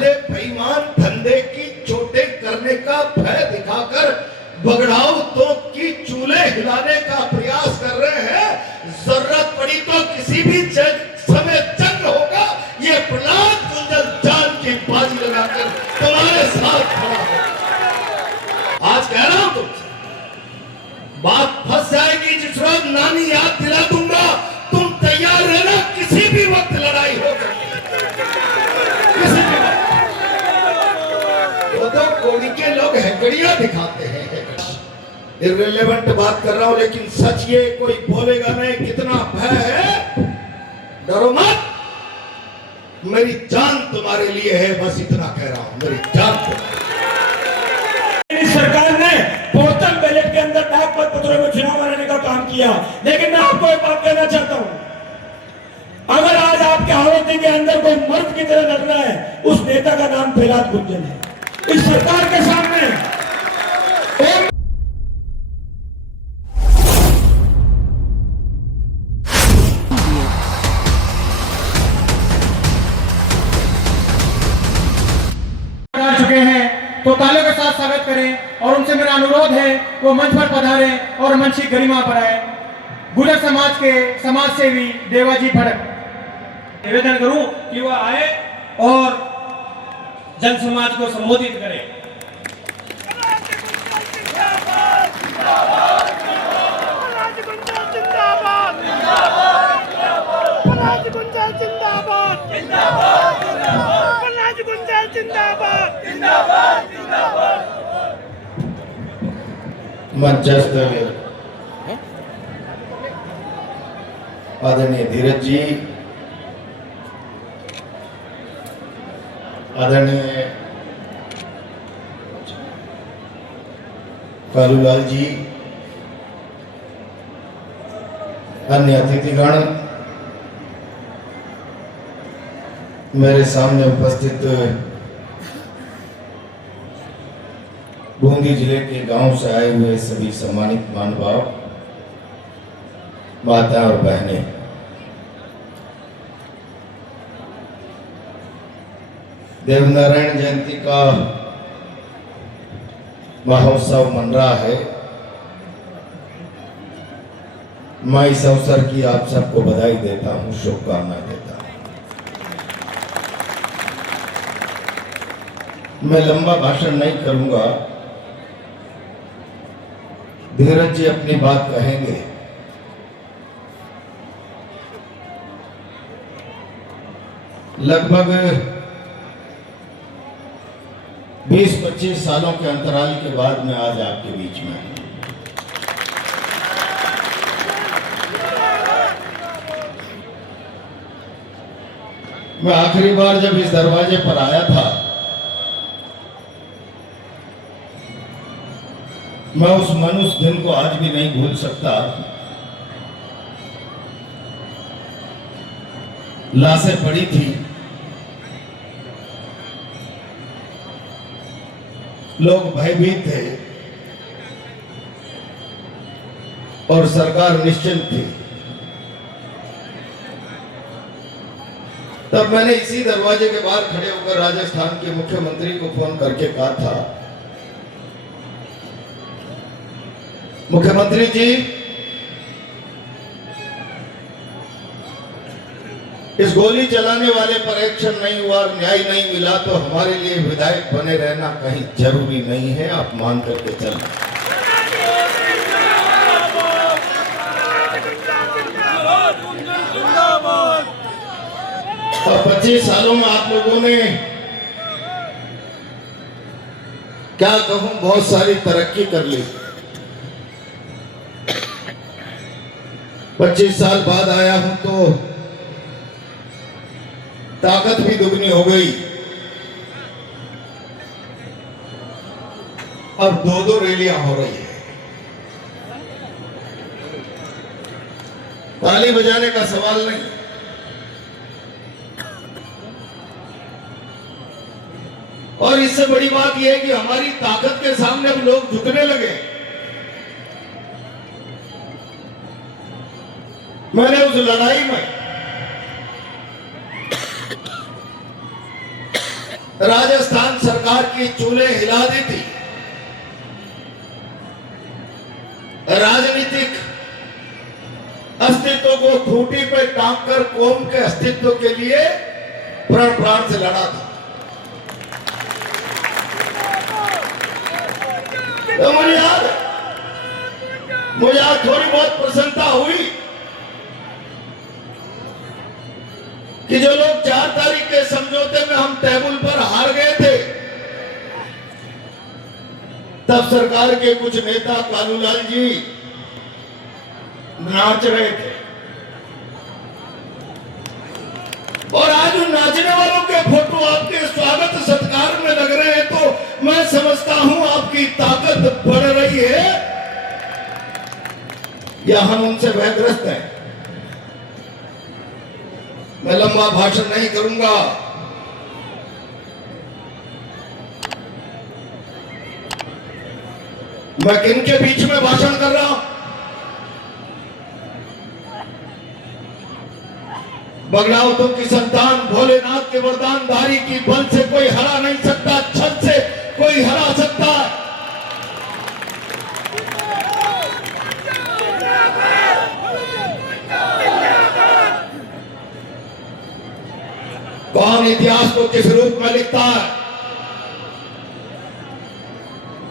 साले बेईमान धंधे की चोटें करने का भय दिखाकर बगड़ाऊ तो की चूल्हे हिलाने का प्रयास कर रहे हैं। जरूरत पड़ी तो किसी भी समय जंग होगा, ये प्रहलाद गुंजन जान की बाजी लगाकर तुम्हारे साथ खड़ा होगा। आज कह रहा हूं तुमसे, बात फंस जाएगी जिस रोज नानी याद दिला दूंगा, तुम तैयार रहना, किसी भी वक्त लड़ाई हो सकती है, किसी भी वक्त। वो तो कोड़ी के लोग हैकड़ियां दिखाते हैं, इररिलेवेंट बात कर रहा हूं, लेकिन सच ये कोई बोलेगा नहीं। कितना भय है, डरो मत, मेरी जान तुम्हारे लिए है, बस इतना कह रहा हूं, मेरी जान तुम्हारे। सरकार ने पोस्टल बैलेट के अंदर डाक मतपत्रों में चुनाव कराने का काम किया, लेकिन मैं आपको एक बात कहना चाहता हूं, अगर आज आपके अयोध्या के अंदर कोई मर्द की तरह लड़ रहा है, उस नेता का नाम प्रहलाद गुंजन है। इस सरकार के सामने चुके हैं तो तालियों के साथ स्वागत करें और उनसे मेरा अनुरोध है वो मंच पर पधारें और मंच की गरिमा बढ़ाएं। गुर्जर समाज के समाज सेवी देवाजी भड़क निवेदन करूं कि वह आए और जन समाज को संबोधित करें। मंचस्थ आदरणीय धीरज जी, आदरणीय कालूलाल जी, अन्य अतिथिगण, मेरे सामने उपस्थित बूंदी जिले के गांव से आए हुए सभी सम्मानित महानुभाव, माता और बहनें, देवनारायण जयंती का महोत्सव मन रहा है। मैं इस अवसर की आप सबको बधाई देता हूं, शुभकामनाएं देता हूं। मैं लंबा भाषण नहीं करूंगा, धीरज जी अपनी बात कहेंगे। लगभग 20-25 सालों के अंतराल के बाद मैं आज आपके बीच में हूं। मैं आखिरी बार जब इस दरवाजे पर आया था, मैं उस मनुष्य दिन को आज भी नहीं भूल सकता। लाशें पड़ी थी, लोग भयभीत थे और सरकार निश्चिंत थी। तब मैंने इसी दरवाजे के बाहर खड़े होकर राजस्थान के मुख्यमंत्री को फोन करके कहा था, मुख्यमंत्री जी, इस गोली चलाने वाले पर एक्शन नहीं हुआ, न्याय नहीं मिला, तो हमारे लिए विधायक बने रहना कहीं जरूरी नहीं है, आप मान करके चलना। और 25 सालों में आप लोगों ने क्या कहूं, बहुत सारी तरक्की कर ली। 25 साल बाद आया हूं तो ताकत भी दुगनी हो गई। अब 2-2 रैलियां हो रही है। ताली बजाने का सवाल नहीं, और इससे बड़ी बात यह है कि हमारी ताकत के सामने अब लोग झुकने लगे। मैंने उस लड़ाई में राजस्थान सरकार की चूल्हे हिला दी थी। राजनीतिक अस्तित्व को खूंटी पे टांग कर कौम के अस्तित्व के लिए प्राण प्राण से लड़ा था। तो मुझे आज थोड़ी बहुत प्रसन्नता हुई कि जो लोग 4 तारीख के समझौते में हम टेबल पर हार गए थे, तब सरकार के कुछ नेता कालूलाल जी नाच रहे थे और आज उन नाचने वालों के फोटो आपके स्वागत सत्कार में लग रहे हैं, तो मैं समझता हूं आपकी ताकत बढ़ रही है या हम उनसे भयग्रस्त हैं। मैं लंबा भाषण नहीं करूंगा। मैं किनके बीच में भाषण कर रहा हूं? बगड़ावतों की संतान, भोलेनाथ के वरदानधारी की बल से कोई हरा नहीं सकता, छल से कोई हरा सकता। कौन इतिहास को किस रूप में लिखता है?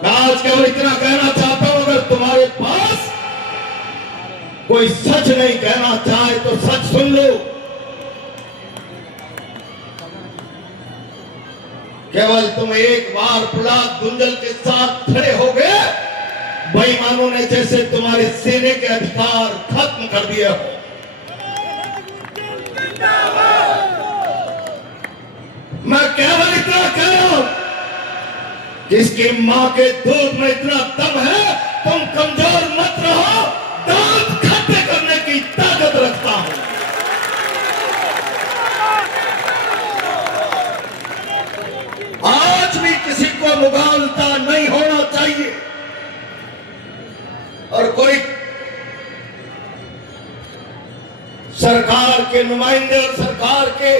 मैं आज केवल इतना कहना चाहता हूं, अगर तुम्हारे पास कोई सच नहीं कहना चाहे तो सच सुन लो। केवल तुम एक बार प्रहलाद गुंजल के साथ खड़े हो गए, बेईमानों ने जैसे तुम्हारे सेने के अधिकार खत्म कर दिए हो। मैं केवल इतना कह रहा हूं, जिसकी मां के दूध में इतना दम है, तुम कमजोर मत रहो, दांत खट्टे करने की ताकत रखता हूं। आज भी किसी को मुगालता नहीं होना चाहिए और कोई सरकार के नुमाइंदे और सरकार के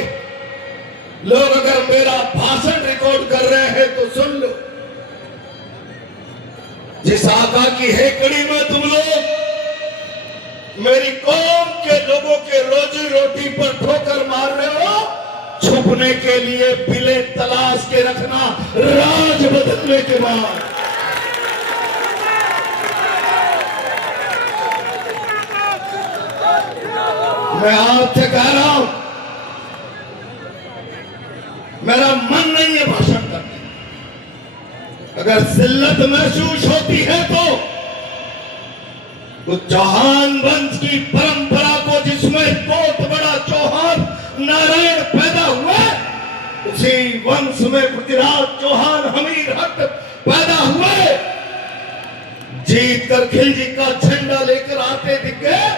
लोग अगर मेरा भाषण रिकॉर्ड कर रहे हैं तो सुन लो। जिस आका की हेकड़ी में तुम लोग मेरी कौम के लोगों के रोजी रोटी पर ठोकर मार रहे हो, छुपने के लिए बिले तलाश के रखना राज बदलने के बाद। मैं आपसे कह रहा हूं, मेरा मन नहीं है भाषण करने। अगर जिल्लत महसूस होती है तो चौहान वंश की परंपरा को, जिसमें बहुत बड़ा चौहान नारायण पैदा हुआ, उसी वंश में पृथ्वीराज चौहान हमीर हट पैदा हुए, जीत कर खिलजी का झंडा लेकर आते दिख गए।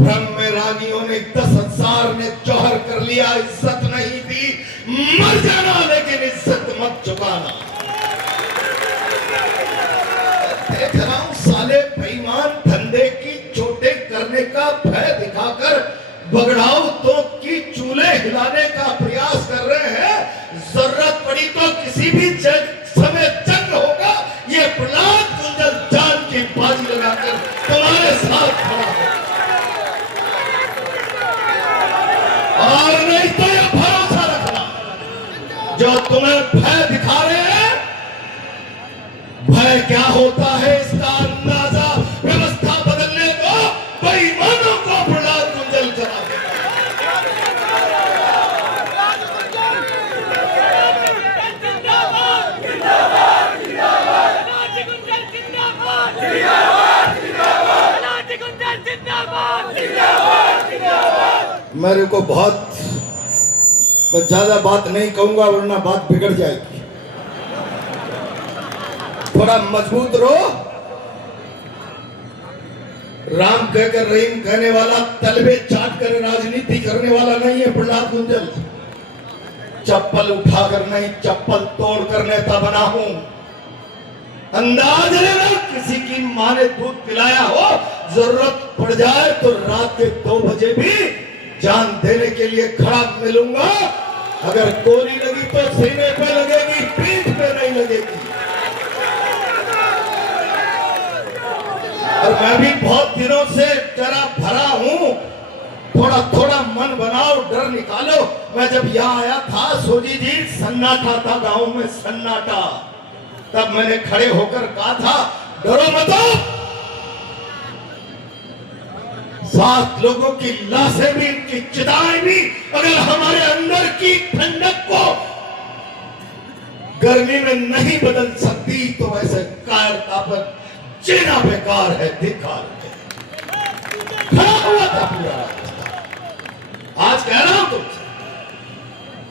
भ्रम में रानियों ने 10,000 ने जौहर कर लिया, इज्जत नहीं दी, मर जाना लेकिन इज्जत मत चुकाना। देख रहा हूं साले बेईमान धंधे की चोटें करने का भय दिखाकर बगड़ावतों की चूल्हे हिलाने का प्रयास कर रहे हैं। जरूरत पड़ी तो किसी भी समय जंग होगा, ये प्रहलाद गुंजल जान की बाजी लगाकर तुम्हारे साथ खड़ा होगा। और नहीं तो यह भरोसा रखना, जो तुम्हें भय दिखा रहे हैं, भय क्या होता है इसका अंदाजा व्यवस्था बदलने को, बेईमानों को प्रहलाद गुंजल करा देगा। मेरे को बहुत ज्यादा बात नहीं कहूंगा वरना बात बिगड़ जाएगी। थोड़ा मजबूत रहो। राम कहकर रहीम कहने वाला, तलबे चाट कर राजनीति करने वाला नहीं है प्रहलाद गुंजल। चप्पल उठाकर नहीं, चप्पल तोड़ कर नेता बना हूं। अंदाज लेना, किसी की मां ने दूध पिलाया हो, जरूरत पड़ जाए तो रात के 2 बजे भी जान देने के लिए खड़ा मिलूंगा। अगर गोली लगी तो सीने पे लगेगी, पीठ पे नहीं लगेगी। और मैं भी बहुत दिनों से जरा भरा हूं, थोड़ा थोड़ा मन बनाओ, डर निकालो। मैं जब यहाँ आया था सोजी जी, सन्नाटा था गांव में, सन्नाटा। तब मैंने खड़े होकर कहा था डरो मतो, 7 लोगों की लाशें भी, इनकी चिताएं भी अगर हमारे अंदर की ठंडक को गर्मी में नहीं बदल सकती तो वैसे कायरता पर जीना बेकार है, धिक्कार है। खड़ा हुआ था पूरा रास्ता। आज कह रहा हूं तुमसे,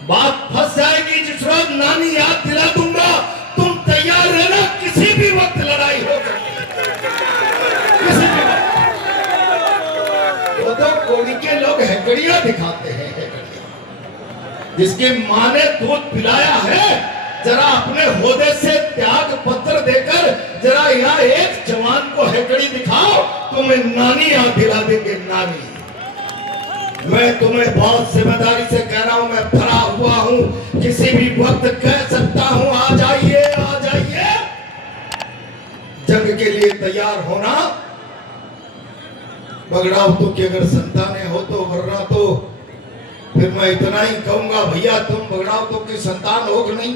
बात फंस जाएगी जिस रोज नानी याद दिला दूंगा, तुम तैयार रहना, किसी भी वक्त लड़ाई हो सकती है, किसी भी वक्त। तो कोड़ी के लोग हैकड़ियां दिखाते हैं, हैकड़ियां। जिसकी मां ने दूध पिलाया है, जरा अपने होदे से त्याग पत्र देकर जरा यहाँ एक जवान को हैकड़ी दिखाओ, तुम्हें नानी याद दिला देंगे, नानी। मैं तुम्हें बहुत जिम्मेदारी से कह रहा हूं, मैं भरा हुआ हूं, किसी भी वक्त कह सकता हूं आ जाइए, आ जाइए। जंग के लिए तैयार होना। बगड़ावतों की अगर संतानें हो तो, वरना तो फिर मैं इतना ही कहूंगा, भैया तुम बगड़ावतों की संतान हो कि नहीं।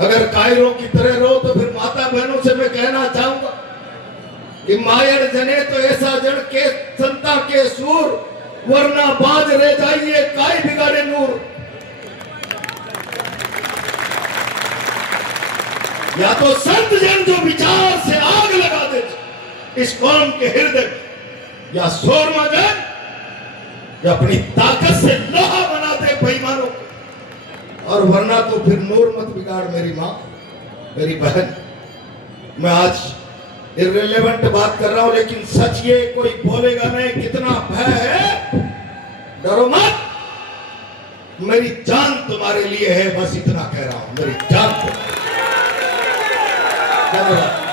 अगर कायरों की तरह रहो तो फिर माता बहनों से मैं कहना चाहूंगा कि मायर जने तो ऐसा जड़ के संता के सूर, वरना बाज रह जाइए, काय बिगाड़े नूर। या तो संत जन जो विचार से आग लगा दे इस कौम के हृदय, या सोरमा जन जो अपनी ताकत से लोहा बना दे बेईमानों को, और वरना तो फिर नूर मत बिगाड़ मेरी मां, मेरी बहन। मैं आज इररिलेवेंट बात कर रहा हूं, लेकिन सच ये, कोई बोलेगा नहीं कितना भय है, डरो मत, मेरी जान तुम्हारे लिए है, बस इतना कह रहा हूं, मेरी जान तुम्हारे। धन्यवाद।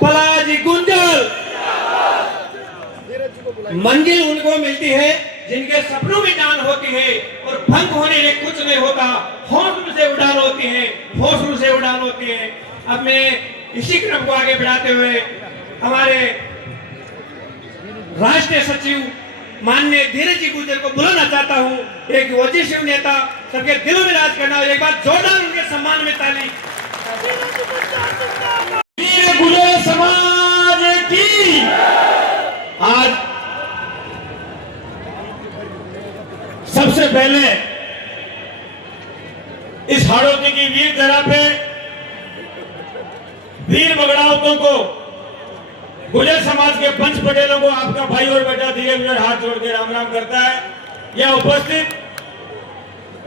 पलाजी गुंजल। मंजिल उनको मिलती है जिनके सपनों में जान होती है और भंग होने में कुछ नहीं होता, हौसलों से उड़ान होती है, हौसलों से उड़ान होती है। अब मैं इसी क्रम को आगे बढ़ाते हुए हमारे राष्ट्रीय सचिव माननीय धीरज जी गुर्जर को बुलाना चाहता हूं। एक वजीशिव नेता, सबके दिलों में राज करना, एक बार जोरदार उनके सम्मान में ताली। वीर गुर्जर समाज की आज सबसे पहले इस हाड़ौती की वीर धरा पे वीर बगड़ावतों को, गुर्जर समाज के पंच पटेलों को आपका भाई और बेटा धीरे धीरे हाथ जोड़ के राम राम करता है। यह उपस्थित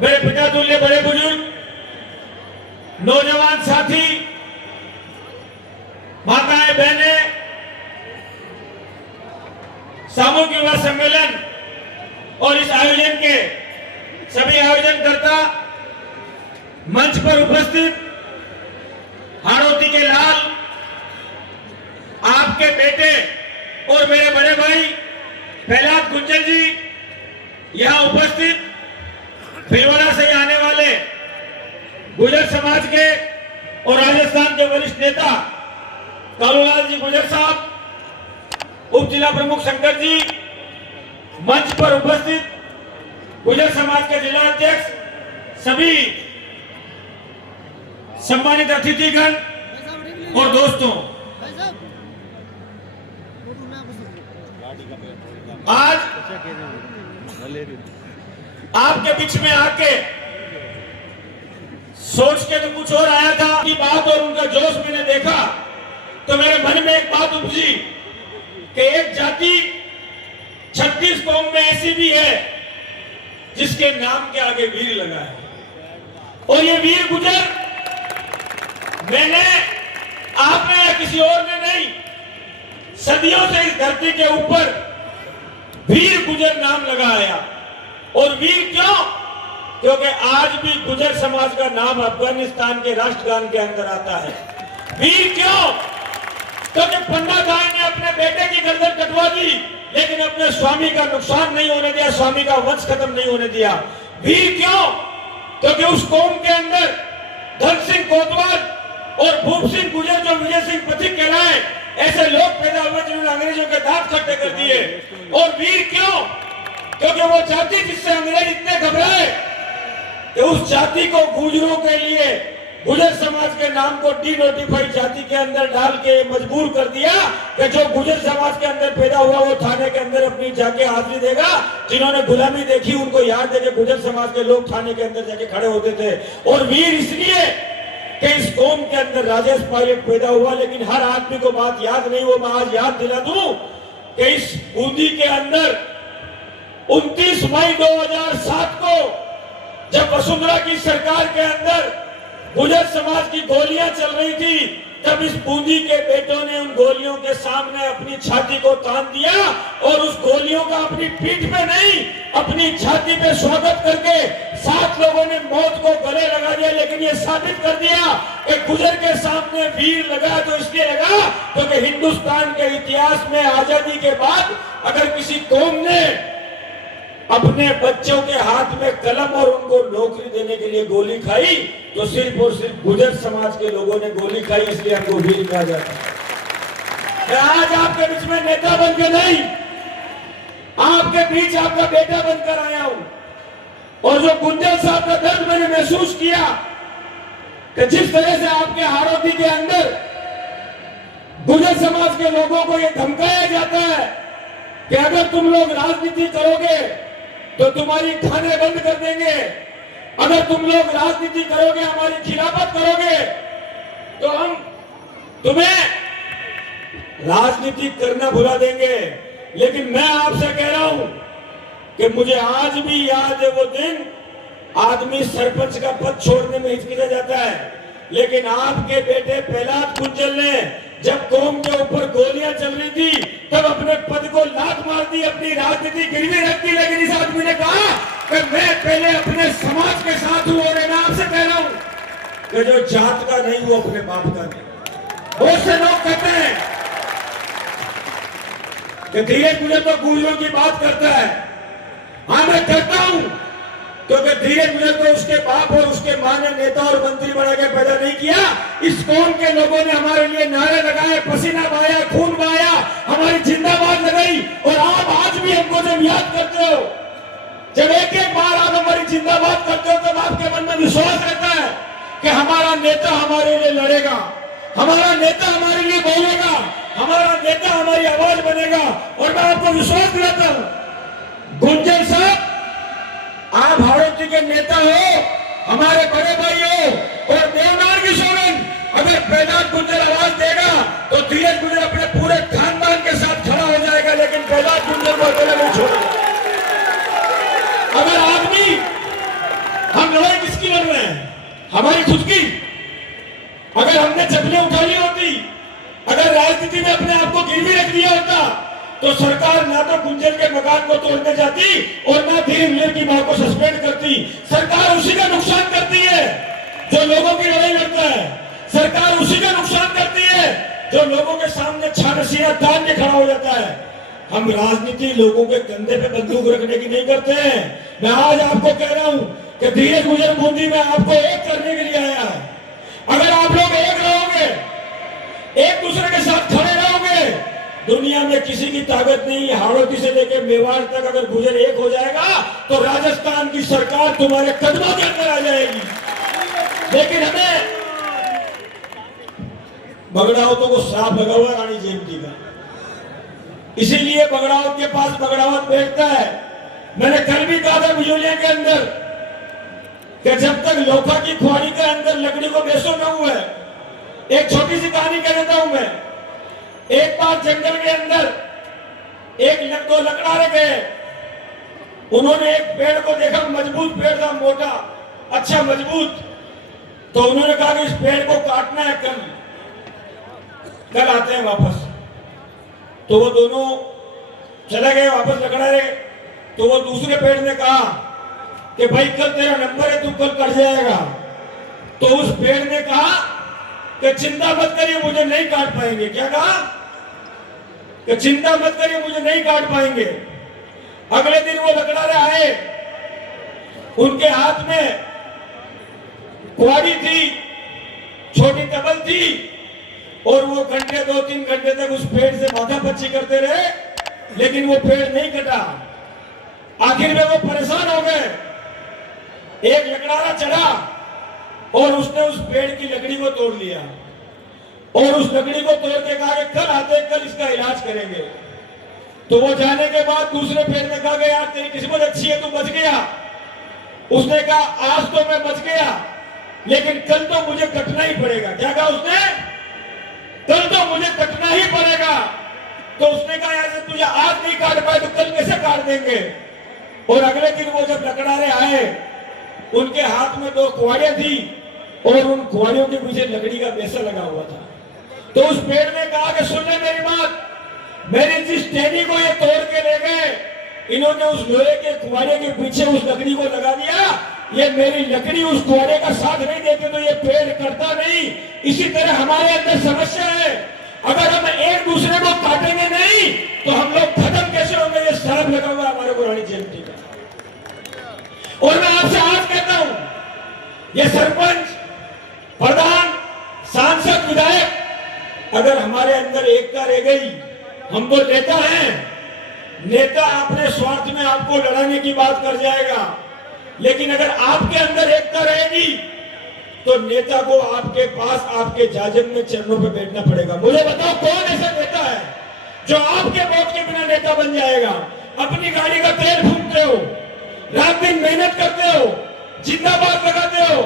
मेरे पिता तुल्य बड़े बुजुर्ग, नौजवान साथी, माताएं बहनें, सामूहिक युवा सम्मेलन और इस आयोजन के सभी आयोजनकर्ता, मंच पर उपस्थित हाड़ौती के लाल, आपके बेटे और मेरे बड़े भाई प्रहलाद गुंजल जी, यहां उपस्थित भीलवाड़ा से आने वाले गुर्जर समाज के और राजस्थान के वरिष्ठ नेता कालूलाल जी गुर्जर साहब, उप जिला प्रमुख शंकर जी, मंच पर उपस्थित गुर्जर समाज के जिला अध्यक्ष, सभी सम्मानित अतिथिगण और दोस्तों, आज आपके बीच में आके सोच के तो कुछ और आया था की बात और उनका जोश मैंने देखा तो मेरे मन में एक बात उपजी कि एक जाति 36 कौम में ऐसी भी है जिसके नाम के आगे वीर लगा है, और ये वीर गुर्जर मैंने, आपने या किसी और ने नहीं, सदियों से इस धरती के ऊपर वीर गुर्जर नाम लगाया। और वीर क्यों? क्योंकि आज भी गुर्जर समाज का नाम अफगानिस्तान के राष्ट्रगान के अंदर आता है। वीर क्यों? क्योंकि पन्ना गाय ने अपने बेटे की गर्दन कटवा दी, लेकिन अपने स्वामी का नुकसान नहीं होने दिया, स्वामी का वंश खत्म नहीं होने दिया। वीर क्यों? क्योंकि उस कौम के अंदर धन सिंह कोतवाल और भूप सिंह गुजर जो विजय सिंह पथिक कहलाए, ऐसे लोग पैदा हुए जिन्होंने अंग्रेजों के दांत खट्टे कर दिए। और वीर क्यों? क्योंकि वो जाति जिससे अंग्रेज इतने घबराए कि उस जाति को गुजरों के लिए गुजर समाज के नाम को डिनोटिफाइड जाति के अंदर डाल के मजबूर कर दिया कि जो गुजर समाज के अंदर पैदा हुआ वो थाने के अंदर अपनी जाके हाजिरी देगा। जिन्होंने गुलामी देखी उनको याद है कि गुजर समाज के लोग थाने के अंदर जाके खड़े होते थे। और वीर इसलिए कि इस कौम के अंदर राजेश पायलट पैदा हुआ, लेकिन हर आदमी को बात याद नहीं हो, मैं आज याद दिला दूं कि इस बूंदी के अंदर 29 मई 2007 को जब वसुंधरा की सरकार के अंदर गुजर समाज की गोलियां चल रही थी, तब इस बूंदी के बेटों ने उन गोलियों के सामने अपनी छाती को तान दिया और उस गोलियों का अपनी पीठ पे नहीं, अपनी छाती पे स्वागत करके 7 लोगों ने मौत को गले लगा दिया। लेकिन ये साबित कर दिया कि गुजर के सामने वीर लगा तो इसलिए लगा क्योंकि हिंदुस्तान के इतिहास में आजादी के बाद अगर किसी कौम ने अपने बच्चों के हाथ में कलम और उनको नौकरी देने के लिए गोली खाई तो सिर्फ और सिर्फ गुजर समाज के लोगों ने गोली खाई, इसलिए हमको वीर कहा जाता है। मैं आज आपके बीच में नेता बनकर नहीं, आपके बीच आपका बेटा बनकर आया हूं। और जो गुंजल साहब का दर्द मैंने महसूस किया कि जिस तरह से आपके हाड़ौती के अंदर गुजर समाज के लोगों को यह धमकाया जाता है कि अगर तुम लोग राजनीति करोगे तो तुम्हारी थाने बंद कर देंगे, अगर तुम लोग राजनीति करोगे, हमारी खिलाफत करोगे तो हम तुम्हें राजनीति करना भुला देंगे। लेकिन मैं आपसे कह रहा हूं कि मुझे आज भी याद है वो दिन, आदमी सरपंच का पद छोड़ने में हिचकिचा जाता है, लेकिन आपके बेटे प्रहलाद कुंजल ने जब कौम के ऊपर गोलियां चल रही थी तब अपने पद को लात मार दी, अपनी राजनीति गिरवी रख दी। लेकिन इस आदमी ने कहा कि मैं पहले अपने समाज के साथ हूं और मैं आपसे कह रहा हूं कि जो जात का नहीं वो अपने बाप का नहीं। बहुत से लोग कहते हैं कि धीरज गुजर तो गुजरों की बात करता है। हाँ, मैं करता हूं क्योंकि धीरज गुजर को उसके बाप और उसके मां ने नेता और मंत्री बना के पैदा नहीं किया। इस कौम के लोगों ने हमारे लिए नारे लगाए, पसीना बहाया, खून बहाया, हमारी जिंदाबाद लगाई। और आप आज भी हमको जब याद करते हो, जब एक एक बार आप हमारी जिंदाबाद करते हो, तब आपके मन में विश्वास रहता है कि हमारा नेता हमारे लिए लड़ेगा, हमारा नेता हमारे लिए बोलेगा, हमारा नेता हमारी आवाज बनेगा। और मैं आपको विश्वास दिलाता हूं, गुंजल साहब आप हाड़ौती के नेता हो, हमारे बड़े भाई हो। और देवनार की सोरेन अगर प्रहलाद गुंजल आवाज देगा तो धीरज गुजर अपने पूरे खानदान के साथ खड़ा हो जाएगा, लेकिन प्रहलाद गुंजल को अकेले नहीं छोड़ेगा। अगर आदमी, हम लड़ाई किसकी लड़ रहे हैं? हमारी खुद की। अगर हमने चप्पलें उठा ली होती, अगर राजनीति में अपने आप को गिरवी रख दिया होता तो सरकार ना तो गुंजल के मकान को तोड़ने जाती और ना धीरज गुजर की मां को सस्पेंड करती। सरकार उसी का नुकसान करती है जो लोगों की लड़ाई लड़ता है। सरकार उसी का नुकसान करती है जो लोगों के सामने छानसीना तान के खड़ा हो जाता है। हम राजनीति लोगों के कंधे पे बंदूक रखने की नहीं करते हैं। मैं आज आपको कह रहा हूं कि धीरज गुजर बूंदी में आपको एक करने के लिए आया है। अगर आप लोग एक रहोगे, एक दूसरे के साथ खड़े रहोगे, दुनिया में किसी की ताकत नहीं। हाड़ौती से लेकर मेवाड़ तक अगर गुजर एक हो जाएगा तो राजस्थान की सरकार तुम्हारे कदमों के अंदर आ जाएगी। लेकिन हमें बगड़ावतों को श्राप लगा हुआ रानी जयंती का, इसीलिए बगड़ावत के पास बगड़ावत बैठता है। मैंने कल भी कहा था बिजोलिया के अंदर कि जब तक लोखा की खुआड़ी के अंदर लकड़ी को बेचो न हुआ है। एक छोटी सी कहानी कह देता हूं मैं। एक बार जंगल के अंदर दो लकड़ारे गए, उन्होंने एक पेड़ को देखा, मजबूत पेड़ था, मोटा, अच्छा मजबूत। तो उन्होंने कहा कि इस पेड़ को काटना है, कल आते हैं वापस। तो वो दोनों चले गए वापस लकड़ारे। तो वो दूसरे पेड़ ने कहा कि भाई कल तेरा नंबर है, तू कल कट जाएगा। तो उस पेड़ ने कहा कि चिंता मत करिए मुझे नहीं काट पाएंगे। क्या कहा कि चिंता मत करिए मुझे नहीं काट पाएंगे। अगले दिन वो लकड़ारे आए, उनके हाथ में कुआड़ी थी, छोटी तबल थी, और वो घंटे 2-3 घंटे तक उस पेड़ से माथापच्ची करते रहे, लेकिन वो पेड़ नहीं कटा। आखिर में वो परेशान हो गए। एक लकड़ारा चढ़ा और उसने उस पेड़ की लकड़ी को तोड़ लिया और उस लकड़ी को तोड़ के कहा कि कल आते, कल इसका इलाज करेंगे। तो वो जाने के बाद दूसरे पेड़ ने कहा कि यार तेरी किस्मत अच्छी है, तू बच गया। उसने कहा आज तो मैं बच गया, लेकिन कल तो मुझे कटना ही पड़ेगा। क्या कहा उसने? कल तो मुझे कटना ही पड़ेगा। तो उसने कहा यार तुझे आज नहीं काट पाए तो कल कैसे काट देंगे। और अगले दिन वो जब लकड़ारे आए, उनके हाथ में 2 कुआड़ियां थी और उन कुआड़ियों के पीछे लकड़ी का पैसा लगा हुआ था। तो उस पेड़ ने कहा कि सुन ले मेरी बात, मेरी जिस टहनी को ये तोड़ के ले गए, इन्होंने उस लोहे के कुआड़े के पीछे उस लकड़ी को लगा दिया। ये मेरी लकड़ी उस कुआड़े का साथ नहीं देते तो ये पेड़ कटता नहीं। इसी तरह हमारे अंदर समस्या है, अगर हम एक दूसरे को काटेंगे नहीं तो हम लोग खत्म कैसे होंगे। ये सांप लगा हुआ हमारे को रानी जयंती का। और मैं आपसे आज कहता हूं, ये सरपंच, प्रधान, सांसद, विधायक, अगर हमारे अंदर एकता रह गई, हम तो नेता हैं, नेता अपने स्वार्थ में आपको लड़ाने की बात कर जाएगा, लेकिन अगर आपके अंदर एकता रहेगी तो नेता को आपके पास आपके जाजम में चरणों पे बैठना पड़ेगा। मुझे बताओ कौन ऐसा नेता है जो आपके वोट के बिना नेता बन जाएगा? अपनी गाड़ी का तेल फूंकते हो, रात दिन मेहनत करते हो, जिंदाबाद लगाते हो,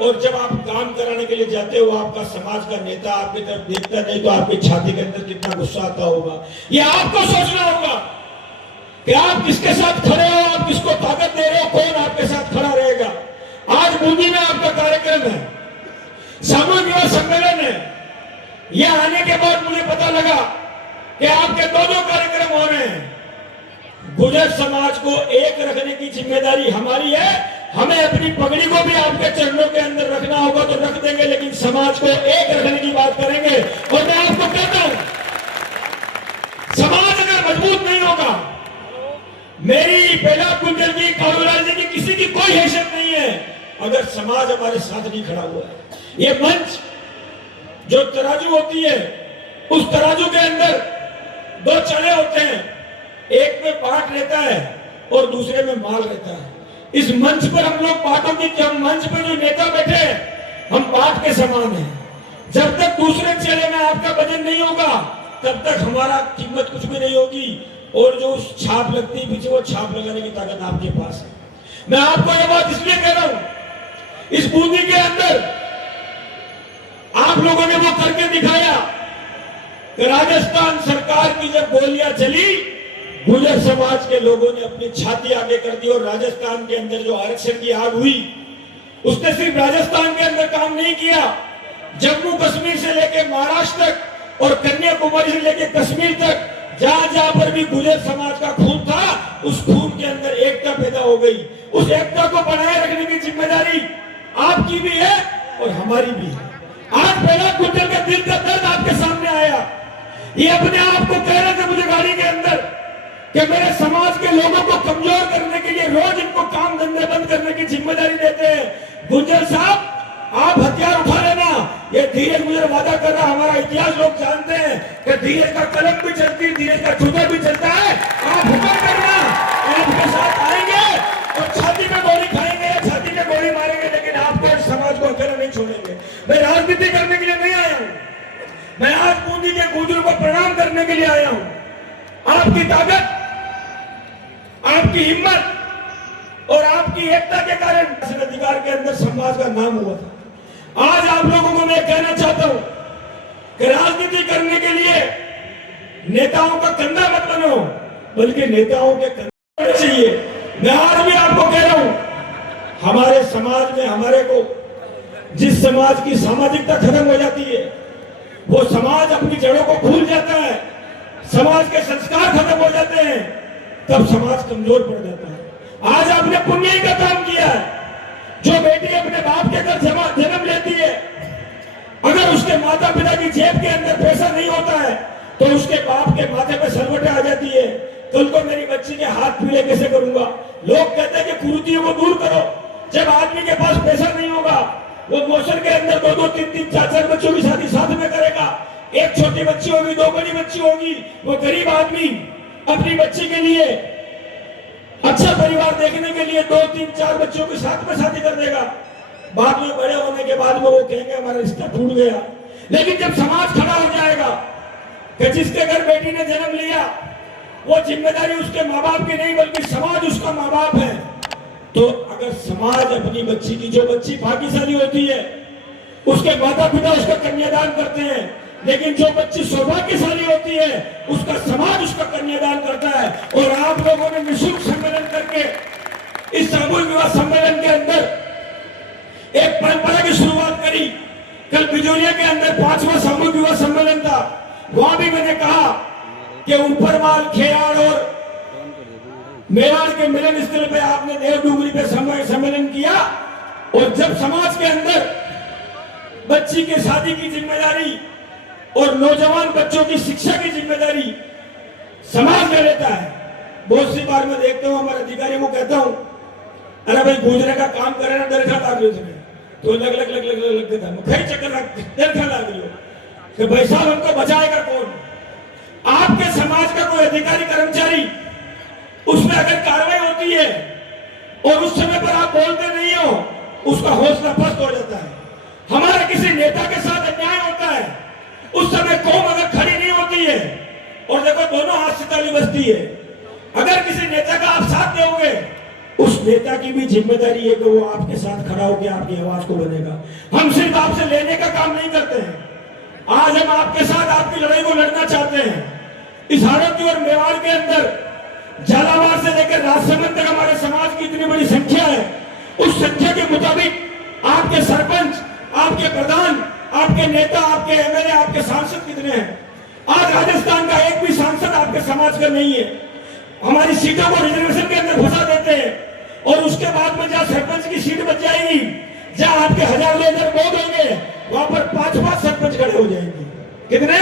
और जब आप काम कराने के लिए जाते हो आपका समाज का नेता आपकी तरफ देखता नहीं तो आपकी छाती के अंदर कितना गुस्सा आता होगा। ये आपको सोचना होगा कि आप किसके साथ खड़े हो, आप किसको ताकत दे रहे हो, कौन आपके साथ खड़ा रहेगा। आज बूंदी में आपका कार्यक्रम है, सामूहिक विवाह सम्मेलन है। यह आने के बाद मुझे पता लगा कि आपके 2 कार्यक्रम हो रहे हैं। गुर्जर समाज को एक रखने की जिम्मेदारी हमारी है। हमें अपनी पगड़ी को भी आपके चरणों के अंदर रखना होगा तो रख देंगे, लेकिन समाज को एक रखने की बात करेंगे। और मैं आपको कहता हूं, समाज अगर मजबूत नहीं होगा, मेरी बेला गुंजर की, कालूलाल जी की, किसी की कोई हैसियत नहीं है अगर समाज हमारे साथ नहीं खड़ा हुआ है। ये मंच जो तराजू होती है, उस तराजू के अंदर 2 चले होते हैं, एक में पाट रहता है और दूसरे में माल रहता है। इस मंच पर हम लोग पाटों की, हम मंच पर जो नेता बैठे हैं हम पाट के समान हैं। जब तक दूसरे चेले में आपका वजन नहीं होगा तब तक हमारा कीमत कुछ भी नहीं होगी, और जो छाप लगती है पीछे वो छाप लगाने की ताकत आपके पास है। मैं आपको यह बात इसलिए कह रहा हूं, इस बूंदी के अंदर आप लोगों ने वो करके दिखाया कि राजस्थान सरकार की जब गोलियां चली, गुर्जर समाज के लोगों ने अपनी छाती आगे कर दी और राजस्थान के अंदर जो आरक्षण की आग हुई, उसने सिर्फ राजस्थान के अंदर काम नहीं किया, जम्मू कश्मीर से लेकर महाराष्ट्र तक और कन्याकुमारी से लेकर कश्मीर तक जहां जहां पर भी गुर्जर समाज का खून था, उस खून के अंदर एकता पैदा हो गई। उस एकता को बनाए रखने की जिम्मेदारी आपकी भी है और हमारी भी है। आज पहला गुर्जर का दिल का दर्द आपके सामने आया। ये अपने आप को कह रहे थे मुझे गाड़ी के अंदर कि मेरे समाज के लोगों को कमजोर करने के लिए रोज इनको काम धंधे बंद करने की जिम्मेदारी देते हैं। गुर्जर साहब आप हथियार उठा लेना, ये धीरज मुझे वादा कर रहा, हमारा इतिहास लोग जानते हैं कि धीरज का कलम भी चलती है, धीरज का जूता भी चलता है। आप हुक्म करना, आपके साथ आएंगे और छाती में गोली खाएंगे या छाती में गोली मारेंगे, लेकिन आपको समाज को अकेला नहीं छोड़ेंगे। मैं राजनीति करने के लिए नहीं आया हूं, मैं आज बूंदी के गुर्जरों को प्रणाम करने के लिए आया हूं। आपकी ताकत, आपकी हिम्मत और आपकी एकता के कारण अधिकार के अंदर समाज का नाम हुआ था। आज आप लोगों को मैं कहना चाहता हूं कि राजनीति करने के लिए नेताओं का कंधा मत बनो, बल्कि नेताओं के कंधे चाहिए। मैं आज भी आपको कह रहा हूं, हमारे समाज में हमारे को जिस समाज की सामाजिकता खत्म हो जाती है, वो समाज अपनी जड़ों को भूल जाता है, समाज के संस्कार खत्म हो जाते हैं, तब समाज कमजोर पड़ जाता है। आज आपने पुण्य ही का काम किया है। जो बेटी अपने बाप के घर जन्म लेती है, अगर उसके माता पिता की जेब के अंदर पैसा नहीं होता है तो उसके बाप के माथे पे सरवटें आ जाती है, कल को मेरी बच्ची के हाथ पीले कैसे करूंगा। लोग कहते हैं कि कुरीतियों को दूर करो। जब आदमी के पास पैसा नहीं होगा वो मोशन के अंदर 2-2, 3-3, 4-4 बच्चों की शादी साथ में करेगा। एक छोटी बच्ची होगी, 2 बड़ी बच्ची होगी। वो गरीब आदमी अपनी बच्ची के लिए अच्छा परिवार देखने के लिए 2, 3, 4 बच्चों के साथ में शादी कर देगा। बाद में बड़े होने के बाद में वो कहेंगे हमारा रिश्ता टूट गया। लेकिन जब समाज खड़ा हो जाएगा कि जिसके घर बेटी ने जन्म लिया वो जिम्मेदारी उसके माँ बाप की नहीं बल्कि समाज उसका माँ बाप है, तो अगर समाज अपनी बच्ची की, जो बच्ची भाग्यशाली होती है उसके माता पिता उसका कन्यादान करते हैं, लेकिन जो बच्ची सौभाग्यशाली होती है उसका समाज उसका कन्यादान करता है। और आप लोगों ने निःशुल्क सम्मेलन करके इस सामूहिक विवाह सम्मेलन के अंदर एक परंपरा की शुरुआत करी। कल बिजोलिया के अंदर 5वां सामूहिक विवाह सम्मेलन था। वहां भी मैंने कहा कि ऊपरवाल, खेयाड़ और मेवाड़ के मिलन स्थल पे आपने देवडुगरी पे सम्मेलन किया। और जब समाज के अंदर बच्ची के शादी की जिम्मेदारी और नौजवान बच्चों की शिक्षा की जिम्मेदारी समाज ले लेता है, बहुत सी बार मैं देखता हूँ हमारे अधिकारियों को कहता हूँ अरे भाई गुजरे का काम करे ना, दरखा लाग रही हो तो लग देता कई चक्कर दरखा लाग रही हो कि भाई साहब हमको बचाएगा कौन। आपके समाज का कोई अधिकारी कर्मचारी उसमें अगर कार्रवाई होती है और उस समय पर आप बोलते नहीं हो उसका हौसला पस्त हो जाता है। हमारा किसी नेता के साथ अन्याय होता है उस समय कौम अगर खड़ी नहीं होती है, और देखो दोनों हाथ से ताली बजती है, अगर किसी नेता का आप साथ दोगे उस नेता की भी जिम्मेदारी है कि वो आपके साथ खड़ा होकर आपकी आवाज को बनेगा। हम सिर्फ आपसे लेने का काम नहीं करते हैं, आज हम आपके साथ आपकी लड़ाई को लड़ना चाहते हैं। इस हाड़ौती और मेवाड़ के अंदर झालावाड़ से लेकर राजसमंद तक हमारे समाज की इतनी बड़ी संख्या है, उस संख्या के मुताबिक आपके सरपंच, आपके प्रधान, आपके नेता, आपके एमएलए, आपके सांसद कितने हैं? आज राजस्थान का एक भी सांसद आपके समाज का नहीं है। हमारी सीटों को रिजर्वेशन के अंदर फंसा देते हैं और उसके बाद में जहाँ सरपंच की सीट बच जाएगी, जहाँ आपके 1000-2000 वोट होंगे, वहां पर 5-5 सरपंच खड़े हो जाएंगे। कितने?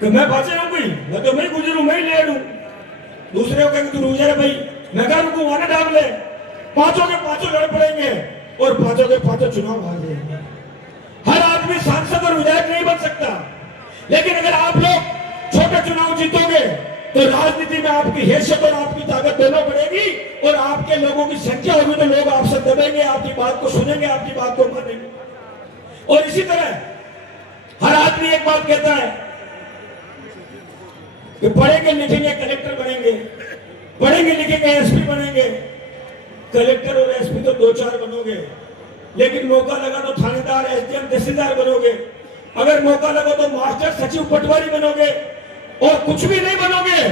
कि मैं बचे हूं कोई, मैं तो मैं गुजरू, मैं ले लू। दूसरे को कहेंगे तू रुक जा भाई, मैं कहा रुकू, वहां डाल ले। 5 के 5 लड़ पड़ेंगे और 5 के 5 चुनाव हार जाएंगे। हर आदमी सांसद और विधायक नहीं बन सकता, लेकिन अगर आप लोग छोटे चुनाव जीतोगे तो राजनीति में आपकी हैसियत और आपकी ताकत दोनों बढ़ेगी और आपके लोगों की संख्या होगी तो लोग आपसे दबेंगे, आपकी बात को सुनेंगे, आपकी बात को मानेंगे। और इसी तरह हर आदमी एक बात कहता है कि पढ़ेंगे लिखेंगे कलेक्टर बनेंगे, पढ़ेंगे लिखेंगे एसपी बनेंगे। कलेक्टर और एसपी तो 2-4 बनोगे, लेकिन मौका लगा तो थानेदार, एसडीएम, तहसीलदार बनोगे। अगर मौका लगा तो मास्टर, सचिव, पटवारी बनोगे और कुछ भी नहीं बनोगे।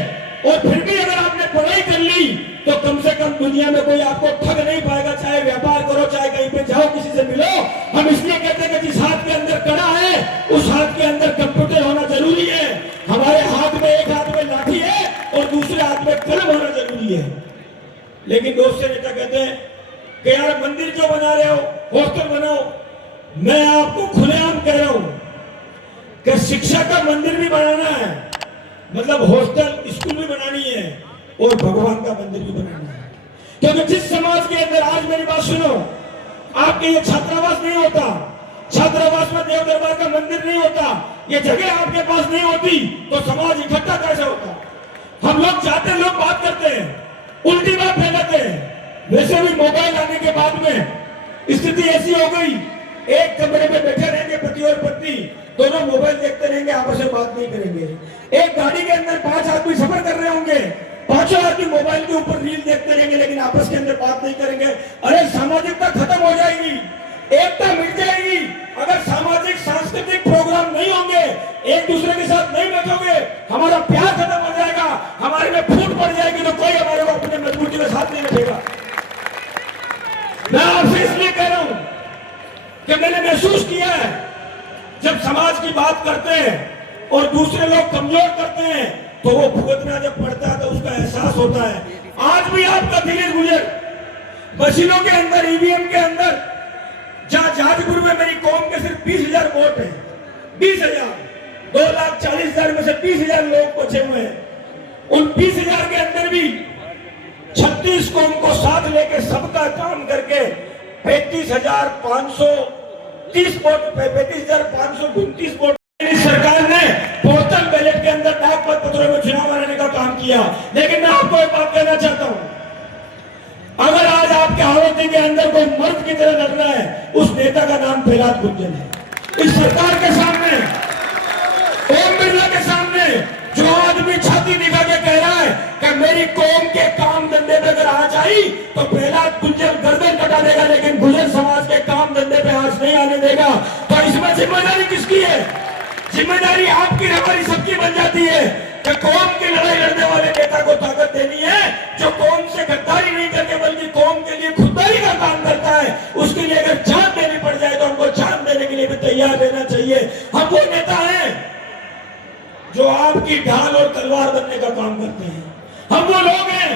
और फिर भी अगर आपने पढ़ाई कर ली तो कम से कम दुनिया में कोई आपको ठग नहीं पाएगा, चाहे व्यापार करो, चाहे कहीं पे जाओ, किसी से मिलो। हम इसलिए कहते हैं कि जिस हाथ के अंदर कड़ा है उस हाथ के अंदर कंप्यूटर होना जरूरी है। हमारे हाथ में एक हाथ में लाठी है और दूसरे हाथ में कलम होना जरूरी है। लेकिन दोस्त से नेता कहते हैं कि यार मंदिर क्यों बना रहे हो, हॉस्टल बनाओ। मैं आपको खुलेआम कह रहा हूं कि शिक्षा का मंदिर भी बनाना है, मतलब हॉस्टल, स्कूल भी बनानी है और भगवान का मंदिर भी बनाना है। क्योंकि जिस समाज के अंदर, आज मेरी बात सुनो, आपके ये छात्रावास नहीं होता, छात्रावास में देव दरबार का मंदिर नहीं होता, ये जगह आपके पास नहीं होती तो समाज इकट्ठा कैसे होता? हम लोग चाहते हैं, लोग बात करते हैं, उल्टी बात फैलाते हैं। वैसे भी मोबाइल आने के बाद में स्थिति ऐसी हो गई, एक कमरे में बैठे रहेंगे पति और पत्नी, दोनों मोबाइल देखते रहेंगे, आपस में बात नहीं करेंगे। एक गाड़ी के अंदर 5 आदमी सफर कर रहे होंगे, 5 आदमी मोबाइल के ऊपर रील देखते रहेंगे, लेकिन आपस के अंदर बात नहीं करेंगे। अरे सामाजिकता खत्म हो जाएगी, एकता मिट जाएगी। अगर सामाजिक सांस्कृतिक प्रोग्राम नहीं होंगे, एक दूसरे के साथ नहीं बैठोगे, हमारा प्यार खत्म हो जाएगा, हमारे में फूट पड़ जाएगी, तो कोई हमारे को अपने मजबूती के साथ नहीं बैठेगा। मैं आपसे इसलिए कह रहा हूं कि मैंने महसूस किया है जब समाज की बात करते हैं और दूसरे लोग कमजोर करते हैं तो वो भुगतना जब पड़ता है तो उसका एहसास होता है। आज भी आपका दिलीप गुजर मशीनों के अंदर, ईवीएम के अंदर जहां जाजपुर में मेरी कौम के सिर्फ 20,000 वोट है, 20,000, 2,40,000 में से 20,000 लोग बचे हुए हैं। उन 20,000 के अंदर भी 36 कौम को साथ लेके सबका काम करके 35,530 वोट, 35,529 वोट सरकार ने पोस्टल बैलेट के अंदर डाक मतपत्रों में चुनाव कराने का काम किया। लेकिन मैं आपको एक बात कहना चाहता हूं, अगर आज आपके आवृत्ति के अंदर कोई मर्द की तरह लड़ रहा है, उस नेता का नाम प्रहलाद गुंजन है। इस सरकार के सामने, ओम बिरला के सामने जो आदमी छाती दिखा के कह रहा है कि मेरी कौम के काम धंधे पे अगर आज आई तो प्रहलाद गुंजन गर्दन कटा देगा, लेकिन गुर्जर समाज के काम धंधे पे आज नहीं आने देगा, तो इसमें जिम्मेदारी किसकी है? जिम्मेदारी आपकी, हमारी सबकी बन जाती है कि कौम की लड़ाई लड़ने वाले नेता को ताकत देनी है, जो कौम से गद्दारी नहीं करके बल्कि कौम के लिए खुददारी का काम करता है। उसके लिए अगर जान देनी पड़ जाए तो हमको जान देने के लिए भी तैयार रहना चाहिए। हम वो नेता हैं जो आपकी ढाल और तलवार बनने का काम करते हैं। हम वो लोग हैं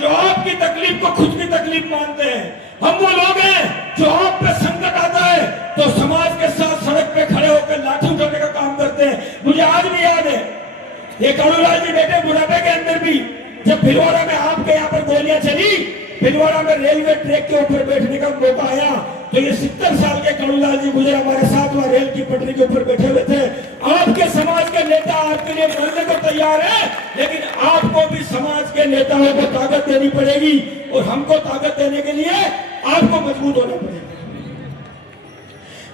जो आपकी तकलीफ को खुद की तकलीफ मानते हैं। हम वो लोग हैं जो आप पे संकट आता है तो समाज के साथ सड़क पे खड़े होकर लाठी उठाने का काम करते हैं। मुझे आज भी याद है, ये कालूलाल जी बेटे बुढ़ापे के अंदर भी जब भिलवाड़ा में आपके यहाँ पर गोलियां चली, भिलवाड़ा में रेलवे ट्रैक के ऊपर बैठने का मौका आया, तो ये 70 साल के कालूलाल जी गुजर हमारे साथ वहां रेल की पटरी के ऊपर बैठे हुए थे। आपके समाज के नेता आपके लिए मरने को तैयार है, लेकिन आपको भी समाज के नेताओं को ताकत देनी पड़ेगी, और हमको ताकत देने के लिए आपको मजबूत होना पड़ेगा।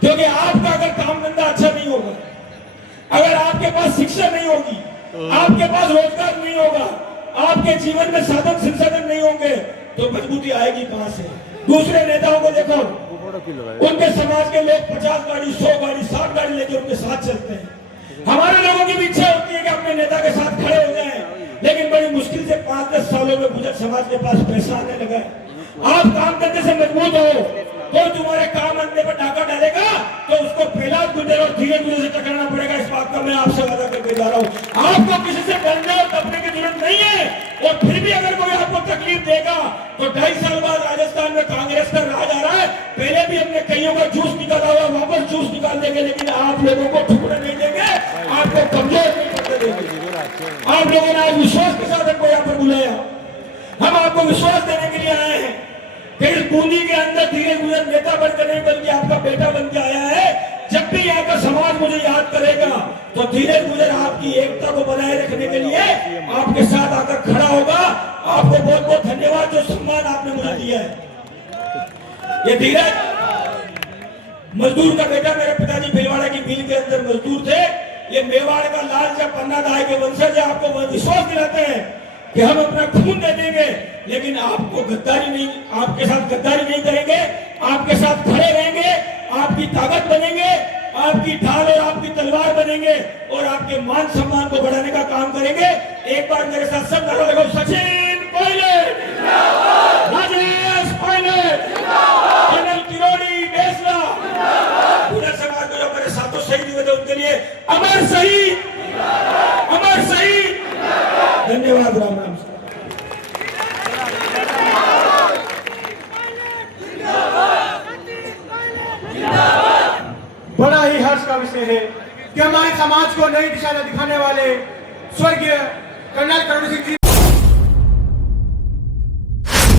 क्योंकि आपका अगर काम धंधा अच्छा नहीं होगा, अगर आपके पास शिक्षा नहीं होगी, आपके पास रोजगार नहीं होगा, आपके जीवन में साधन संसाधन नहीं होंगे, तो मजबूती आएगी कहां से? दूसरे नेताओं को देखो, उनके समाज के लोग 50 गाड़ी, 100 गाड़ी, 60 गाड़ी लेके उनके साथ चलते हैं। हमारे लोगों की भी इच्छा होती है कि अपने नेता के साथ खड़े हो जाएं, लेकिन बड़ी मुश्किल से 5-10 सालों में गुजर समाज के पास पैसा आने लगा है। आप काम करने से मजबूत हो, कोई तुम्हारे काम धंधे पर डाका डालेगा तो उसको प्रहलाद गुंजन और धीरे धीरे से टकराना पड़ेगा। इस बात का मैं आपसे वादा करके जा रहा हूं। आपको किसी से डरने और दबने की जरूरत नहीं है, और फिर भी अगर कोई आपको तकलीफ देगा तो 2.5 साल बाद राजस्थान में कांग्रेस का राज आ रहा है। पहले भी हमने कईयों का जूस निकाला हुआ, वापस जूस निकाल देंगे, लेकिन आप लोगों को ठुकरे नहीं देंगे, आपको कमजोर नहीं करने देंगे। आप लोगों ने आज विश्वास के साथ हमको यहाँ पर बुलाया, हम आपको विश्वास देने के लिए आए हैं कि इस बूंदी के अंदर धीरे गुजर नेता बनकर नहीं बल्कि आपका बेटा बन के आया है। जब भी यहाँ का समाज मुझे याद करेगा तो धीरे गुजर आपकी एकता को बनाए रखने के लिए आपके साथ आकर खड़ा होगा। आपको बहुत बहुत धन्यवाद जो सम्मान आपने मुझे दिया है। ये धीरज मजदूर का बेटा, मेरे पिताजी भिलवाड़ा की मिल के अंदर मजदूर थे। ये मेवाड़ का लाल जब पन्ना दाई के वंशज आपको विश्वास दिलाते हैं कि हम अपना खून दे देंगे, लेकिन आपको गद्दारी नहीं, आपके साथ गद्दारी नहीं करेंगे, आपके साथ खड़े रहेंगे, आपकी ताकत बनेंगे, आपकी ढाल और आपकी तलवार बनेंगे, और आपके मान सम्मान को बढ़ाने का काम करेंगे। एक बार मेरे साथ सब नारा लगाओ, सचिन पायलट जिंदाबाद, राजेश पायलट जिंदाबाद, अनिल किरोड़ी बेसला, पूरा समाज को जो मेरे साथों शहीद हुए थे उनके लिए अमर शहीद, अमर शहीद। धन्यवाद। राम राम। बड़ा ही हर्ष का विषय है कि हमारे समाज को नई दिशा दिखाने वाले स्वर्गीय कर्नल करुण सिंह जी